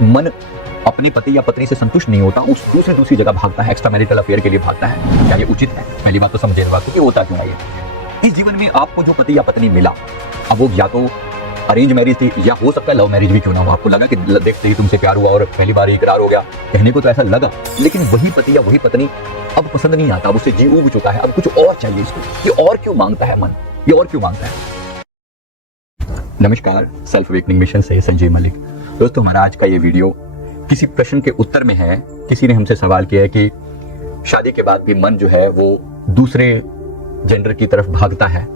मन अपने पति या पत्नी से संतुष्ट नहीं होता, उस दूसरी जगह भागता है, एक्स्ट्रा मैरिटल अफेयर के लिए भागता है। क्या ये उचित है? पहली बात तो समझे इस बात को कि होता क्यों है ये। इस जीवन में आपको जो पति या पत्नी मिला, अब वो या तो अरेंज मैरिज थी या हो सकता है लव मैरिज भी क्यों ना हो। आपको लगा कि देखते ही तुमसे प्यार हुआ और पहली बार इकरार हो गया, कहने को तो ऐसा लगा, लेकिन वही पति या वही पत्नी अब पसंद नहीं आता, अब उससे जी उब चुका है, अब कुछ और चाहिए इसको। ये और क्यों मांगता है मन, ये और क्यों मांगता है? नमस्कार, सेल्फ अवेकनिंग मिशन से संजय मलिक। दोस्तों, हमारा आज का ये वीडियो किसी प्रश्न के उत्तर में है। किसी ने हमसे सवाल किया है कि शादी के बाद भी मन जो है वो दूसरे जेंडर की तरफ भागता है,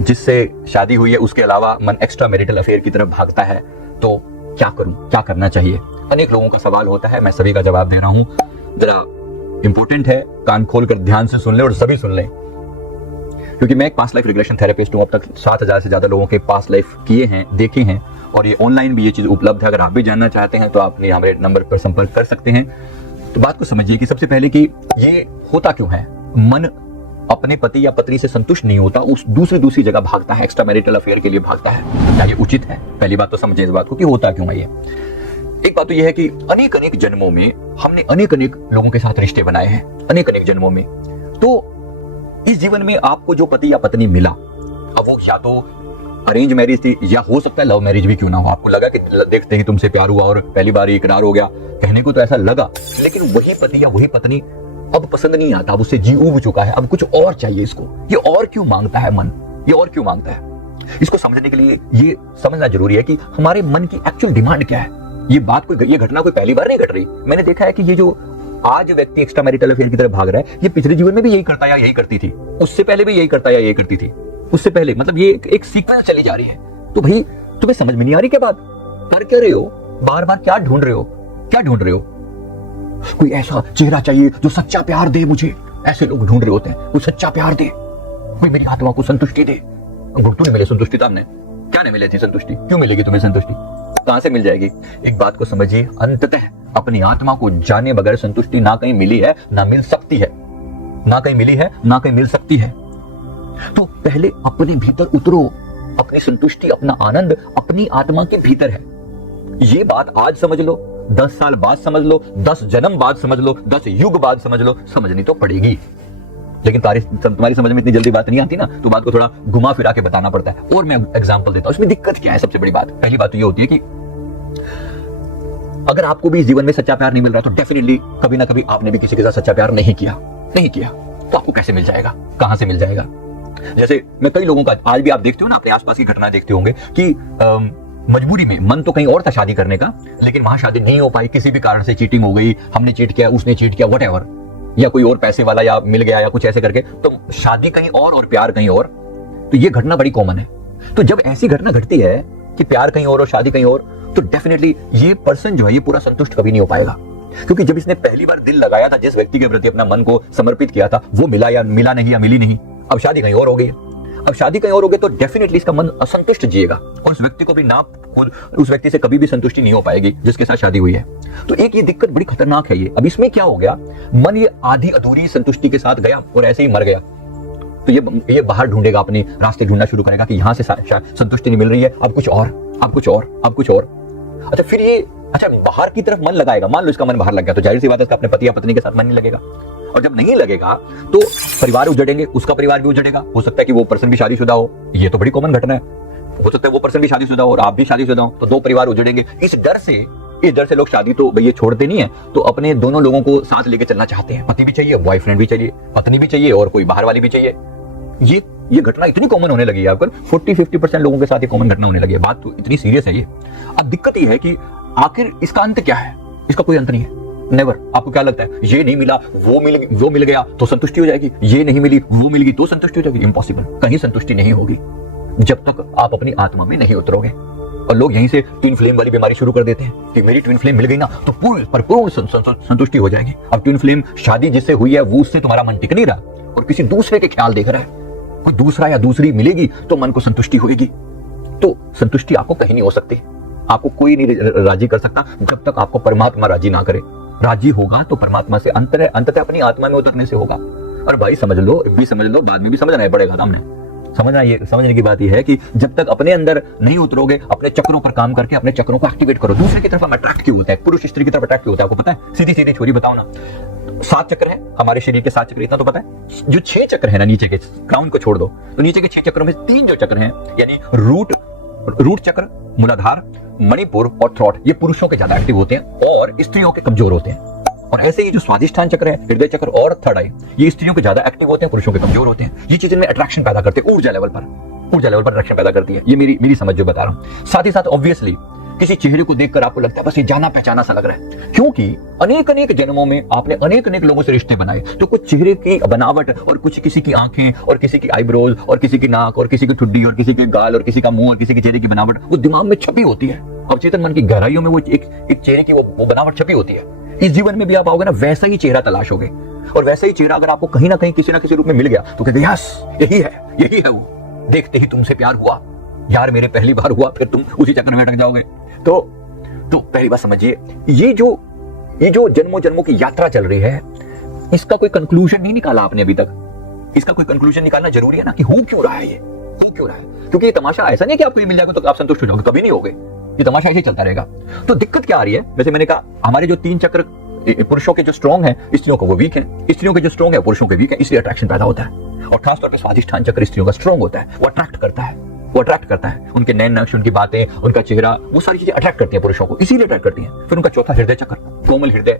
जिससे शादी हुई है उसके अलावा मन एक्स्ट्रा मैरिटल अफेयर की तरफ भागता है, तो क्या करूं, क्या करना चाहिए? अनेक लोगों का सवाल होता है, मैं सभी का जवाब दे रहा हूं। जरा इंपॉर्टेंट है, कान खोलकर ध्यान से सुन ले और सभी सुन लें, क्योंकि मैं एक पास्ट लाइफ रिग्रेशन थेरेपिस्ट हूं। अब तक 7,000 से ज्यादा लोगों के पास्ट लाइफ किए हैं, देखे हैं, और ये ऑनलाइन भी ये चीज उपलब्ध है। अगर आप भी जानना चाहते हैं तो आप हमारे नंबर पर संपर्क कर सकते हैं। तो बात को समझिए कि सबसे पहले कि ये होता क्यों है। मन अपने पति या पत्नी से संतुष्ट नहीं होता, उस दूसरी जगह भागता है, एक्स्ट्रा मैरिटल अफेयर के लिए भागता है। क्या ये उचित है? पहली बात तो समझे इस बात को कि होता क्यों है ये। एक बात तो यह है कि अनेक जन्मों में हमने अनेक लोगों के साथ रिश्ते बनाए हैं, अनेक जन्मों में। तो इस जीवन में आपको जो पति या पत्नी मिला, अब वो या तो अरेंज मैरिज थी या हो सकता है लव मैरिज भी क्यों ना हो। आपको लगा कि देखते ही तुमसे प्यार हुआ और पहली बार इकरार हो गया, कहने को तो ऐसा लगा, लेकिन वही पति या वही पत्नी अब पसंद नहीं आता, अब उससे जी उब चुका है, अब कुछ और चाहिए इसको। ये और क्यों मांगता है मन, ये और क्यों मांगता है? इसको समझने के लिए ये समझना जरूरी है कि हमारे मन की एक्चुअल डिमांड क्या है। ये घटना कोई पहली बार नहीं घट रही। मैंने देखा है कि ये जो आज व्यक्ति एक्स्ट्रा मैरिटल अफेयर की तरफ भाग रहा है, ये पिछले जीवन में भी यही करता या यही करती थी, उससे पहले भी यही करता या यही करती थी, उससे पहले, मतलब ये एक सीक्वेंस चली जा रही है। तो भाई तुम्हें समझ में नहीं आ रही क्या बात? कर क्या रहे हो? बार बार क्या ढूंढ रहे हो? क्या ढूंढ रहे हो? कोई ऐसा चेहरा चाहिए जो सच्चा प्यार दे मुझे। ऐसे लोग ढूंढ रहे होते हैं, कोई सच्चा प्यार दे, कोई मेरी आत्मा को संतुष्टि दे। गुरतु नहीं मिले संतुष्टि, तब ने क्या नहीं मिले थी संतुष्टि? क्यों मिलेगी तुम्हें संतुष्टि? कहां से मिल जाएगी? एक बात को समझिए, अंततः अपनी आत्मा को जाने बगैर संतुष्टि ना कहीं मिली है ना मिल सकती है, ना कहीं मिली है ना कहीं मिल सकती है। तो पहले अपने भीतर उतरो। अपनी संतुष्टि, अपना आनंद अपनी आत्मा के भीतर है। ये बात आज समझ लो, 10 साल बाद समझ लो, 10 जन्म बाद समझ लो, 10 युग बाद समझ लो, समझनी तो पड़ेगी। लेकिन तुम्हारी समझ में इतनी जल्दी बात नहीं आती ना, तो बात को थोड़ा घुमा फिरा के बताना पड़ता है। और मैं एग्जांपल देता हूं, इसमें दिक्कत क्या है। सबसे बड़ी बात, पहली बात तो ये होती है कि अगर आपको भी इस जीवन में सच्चा प्यार नहीं मिल रहा, तो डेफिनेटली कभी ना कभी आपने भी किसी के साथ सच्चा प्यार नहीं किया, तो आपको कैसे मिल जाएगा? कहां से मिल जाएगा? जैसे मैं कई लोगों का, आज भी आप देखते हो ना, अपने आसपास की घटना देखते होंगे कि मजबूरी में मन तो कहीं और था शादी करने का, लेकिन वहां शादी नहीं हो पाई, किसी भी कारण से चीटिंग हो गई, हमने चीट किया, उसने चीट किया, व्हाटएवर, या कोई और पैसे वाला या मिल गया या कुछ ऐसे करके, तो शादी कहीं और प्यार कहीं और। तो ये घटना बड़ी कॉमन है। तो जब ऐसी घटना घटती है कि प्यार कहीं और शादी कहीं और, तो डेफिनेटली ये पर्सन जो है ये पूरा संतुष्ट कभी नहीं हो पाएगा। क्योंकि जब इसने पहली बार दिल लगाया था, जिस व्यक्ति के प्रति अपना मन को समर्पित किया था, वो मिला या मिला नहीं या मिली नहीं, अब शादी कहीं और हो गई। अब शादी कहीं और हो गई तो डेफिनेटली इसका मन असंतुष्ट जिएगा, और उस व्यक्ति को भी उस व्यक्ति से कभी भी संतुष्टि नहीं हो पाएगी जिसके साथ शादी हुई है। तो एक ये दिक्कत बड़ी खतरनाक है ये। अब इसमें क्या हो गया, मन ये आधी अधूरी संतुष्टि के साथ गया और ऐसे ही मर गया। तो ये बाहर ढूंढेगा, अपने रास्ते ढूंढना शुरू करेगा कि यहां से संतुष्टि नहीं मिल रही है, अब कुछ और, अब कुछ और, अब कुछ और। अच्छा, फिर ये बाहर की तरफ मन लगाएगा। मान लो इसका मन बाहर लग गया, तो जाहिर सी बात है इसका अपने पति या पत्नी के साथ मन नहीं लगेगा, और जब नहीं लगेगा तो परिवार उजड़ेंगे, उसका परिवार भी उजड़ेगा। हो सकता है कि वो पर्सन भी शादीशुदा हो, ये तो बड़ी कॉमन घटना है। हो सकता है वो पर्सन भी शादीशुदा हो और आप भी शादीशुदा हो, तो 2 परिवार उजड़ेंगे। इस डर से लोग शादी तो भैया छोड़ते नहीं है, तो अपने दोनों लोगों को साथ लेके चलना चाहते हैं। पति भी चाहिए, बॉयफ्रेंड भी चाहिए, पत्नी भी चाहिए, और कोई बाहर वाली भी चाहिए। ये घटना इतनी कॉमन होने लगी है, आपको 40-50% लोगों के साथ ये कॉमन घटना होने लगी है। बात तो इतनी सीरियस है ये। अब दिक्कत ये है कि आखिर इसका अंत क्या है? इसका कोई अंत नहीं है, नेवर। आपको क्या लगता है, ये नहीं मिला वो मिल गया तो संतुष्टि हो जाएगी, ये नहीं मिली वो मिल गई तो संतुष्टि हो जाएगी? इम्पॉसिबल। कहीं संतुष्टि नहीं होगी जब तक आप अपनी आत्मा में नहीं उतरोगे। और लोग यहीं से ट्विन फ्लेम वाली बीमारी शुरू कर देते हैं कि मेरी ट्विन फ्लेम मिल गई ना तो पूर्ण संतुष्टि हो जाएगी। अब ट्विन फ्लेम शादी जिससे हुई है वो, उससे तुम्हारा मन टिक नहीं रहा और किसी दूसरे के ख्याल देख रहा है, कोई दूसरा या दूसरी मिलेगी तो मन को संतुष्टि होगी। तो संतुष्टि आपको कहीं नहीं हो सकती, आपको कोई नहीं राजी कर सकता जब तक आपको परमात्मा राजी ना करे। राजी होगा तो परमात्मा से अंततः अपनी आत्मा में उतरने से होगा। और भाई समझ लो, बाद में भी समझना पड़ेगा हमने समझने की बात यह है कि जब तक अपने अंदर नहीं उतरोगे, अपने चक्रों पर काम करके अपने चक्रों को एक्टिवेट करो। दूसरे की तरफ हम अट्रैक्ट क्यों होता है, पुरुष स्त्री की तरफ अट्रैक्ट क्यों होता है, आपको पता है? सीधी सीधी छोरी बताओ ना। 7 चक्र है हमारे शरीर के, 7 चक्र, इतना तो पता है। जो 6 चक्र है ना नीचे के, क्राउन को छोड़ दो, तो नीचे के 6 चक्रों में 3 जो चक्र हैं, यानी रूट चक्र, मूलाधार, मणिपुर और थ्रॉट, ये पुरुषों के ज्यादा एक्टिव होते हैं और स्त्रियों के कमजोर होते हैं। और ऐसे ही जो स्वादिष्ठान चक्र है, हृदय चक्र और थर्ड आई, ये स्त्रियों के ज्यादा एक्टिव होते हैं, पुरुषों के कमजोर होते हैं। ये चीजें में अट्रैक्शन पैदा करते हैं, ऊर्जा लेवल पर अट्रैक्शन पैदा करती है। ये मेरी समझ जो बता रहा हूं। साथ ही साथ ऑब्वियसली किसी चेहरे को देखकर आपको लगता है बस ये जाना पहचाना सा लग रहा है, क्योंकि अनेक जन्मों में आपने अनेक लोगों से रिश्ते बनाए। तो कुछ चेहरे की बनावट और कुछ किसी की आंखें और किसी की आईब्रोज और किसी की नाक और किसी की ठुड्डी और किसी के गाल और किसी का मुंह और किसी के चेहरे की बनावट वो दिमाग में छपी होती है। और चेतन मन की गहराइयों में वो एक चेहरे की वो बनावट छपी होती है। इस जीवन में भी आप आओगे ना, वैसा ही चेहरा तलाशोगे, और वैसा ही चेहरा अगर आपको कहीं ना कहीं किसी ना किसी रूप में मिल गया तो कहते यस यही है वो। देखते ही तुमसे प्यार हुआ, यार मेरे पहली बार हुआ, फिर तुम उसी चक्कर में अटक जाओगे। तो पहली बात समझिए, ये जो जन्मों की यात्रा चल रही है, इसका कोई कंक्लूजन नहीं निकाला आपने अभी तक। इसका कोई कंक्लूजन निकालना जरूरी है ना, कि हो क्यों रहा है ये, हो क्यों रहा है। क्योंकि ये तमाशा ऐसा नहीं कि आपको ये मिल जाएगा तो आप संतुष्ट हो जाओगे, कभी नहीं होगे। ये तमाशा ऐसे ही चलता रहेगा। तो दिक्कत क्या आ रही है, वैसे मैंने कहा हमारे जो 3 चक्र पुरुषों के जो स्ट्रॉन्ग है, स्त्रियों को वो वीक है, स्त्रियों के जो स्ट्रॉन्ग है पुरुषों के वीक है, इसलिए अट्रैक्शन पैदा होता है। और खासतौर पर स्वादिष्ठान चक्र स्त्रियों का स्ट्रॉन्ग होता है, वो अट्रैक्ट करता है। उनके नैन नक्श, उनकी बातें, उनका चेहरा, वो सारी चीजें अट्रैक्ट करती है पुरुषों को, इसीलिए अट्रैक्ट करती है। फिर उनका चौथा हृदय चक्र, कोमल हृदय,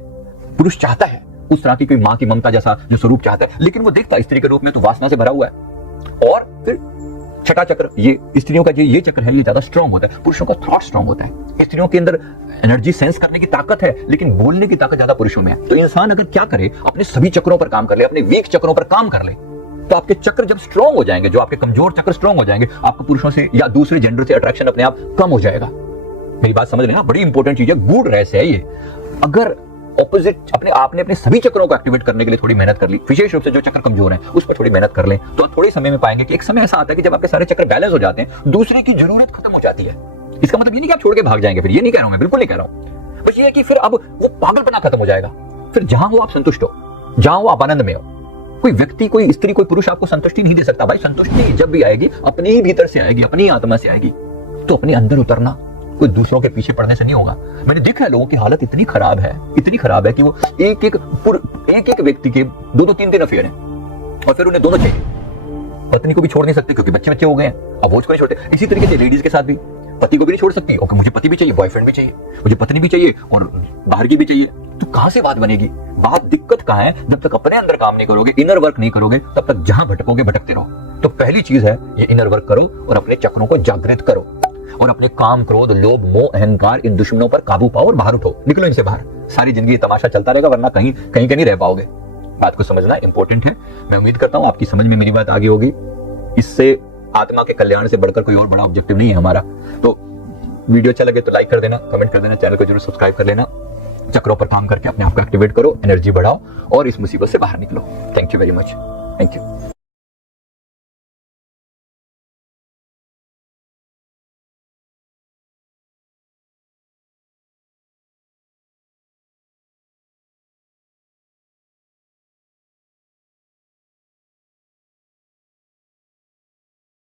पुरुष चाहता है उस तरह की कोई माँ की ममता जैसा जो स्वरूप चाहता है, लेकिन वो देखता स्त्री के रूप में तो वासना से भरा हुआ है। और फिर छठा चक्र, ये स्त्रियों का ये चक्र है, ये ज्यादा स्ट्रॉन्ग होता है, पुरुषों का थॉट स्ट्रॉन्ग होता है। स्त्रियों के अंदर एनर्जी सेंस करने की ताकत है, लेकिन बोलने की ताकत ज्यादा पुरुषों में है। तो इंसान अगर क्या करे, अपने सभी चक्रों पर काम कर ले, अपने वीक चक्रों पर काम कर ले, तो आपके चक्र जब स्ट्रॉन्ग हो जाएंगे, जो आपके कमजोर चक्र स्ट्रॉन्ग हो जाएंगे, आपको पुरुषों से या दूसरे जेंडर से अट्रैक्शन अपने आप कम हो जाएगा। मेरी बात समझ लेना, बड़ी इंपॉर्टेंट चीज है, गूढ़ रहस्य है ये। अगर ऑपोजिट आपने अपने सभी चक्रों को एक्टिवेट करने के लिए थोड़ी मेहनत कर ली, विशेष रूप से जो चक्र कमजोर हैं उस पर थोड़ी मेहनत कर लें, तो आप थोड़े समय में पाएंगे कि एक समय ऐसा आता है कि जब आपके सारे चक्र बैलेंस हो जाते हैं, दूसरे की जरूरत खत्म हो जाती है। इसका मतलब ये नहीं कि आप छोड़ के भाग जाएंगे, फिर ये नहीं कह रहा हूं मैं, बिल्कुल नहीं कह रहा हूं। बस ये है कि फिर अब वो पागलपना खत्म हो जाएगा। फिर जहां हो आप संतुष्ट हो, जहां हो आप आनंद में हो। कोई व्यक्ति, कोई स्त्री, कोई पुरुष आपको संतुष्टि नहीं दे सकता। भाई संतुष्टि जब भी आएगी अपने ही भीतर से आएगी, अपनी आत्मा से आएगी। तो अपने अंदर उतरना कोई दूसरों के पीछे पड़ने से नहीं होगा। मैंने देखा है लोगों की हालत इतनी खराब है कि वो एक व्यक्ति के 2-2, 3-3 अफेयर हैं, और फिर उन्हें दोनों चाहिए। पत्नी को भी छोड़ नहीं सकती क्योंकि बच्चे हो गए हैं, अब वो उसको नहीं छोड़ते। इसी तरीके से लेडीज के साथ भी, पति को भी नहीं छोड़ सकती, ओके मुझे पति भी चाहिए, बॉयफ्रेंड भी चाहिए, मुझे पत्नी भी चाहिए और बाहर की भी चाहिए। तो कहां से बात बनेगी? दिक्कत कहां है? जब तक अपने अंदर काम नहीं करोगे, इनर वर्क नहीं करोगे, तब तक जहां भटकोगे भटकते रहो। तो पहली चीज है ये इनर वर्क करो और अपने चक्रों को जागृत करो, और अपने काम, क्रोध, लोभ, मोह, अहंकार, इन दुश्मनों पर काबू पाओ और बाहर उठो, निकलो इनसे बाहर। सारी जिंदगी तमाशा चलता रहेगा, वरना कहीं नहीं रह पाओगे। बात को समझना इंपॉर्टेंट है। मैं उम्मीद करता हूं आपकी समझ में मेरी बात आगे होगी। इससे आत्मा के कल्याण से बढ़कर कोई और बड़ा ऑब्जेक्टिव नहीं है हमारा। तो वीडियो अच्छा लगे तो लाइक कर देना, कमेंट कर देना, चैनल को जरूर सब्सक्राइब कर लेना। चक्रों पर काम करके अपने आप को एक्टिवेट करो, एनर्जी बढ़ाओ और इस मुसीबत से बाहर निकलो। Thank you very much. Thank you.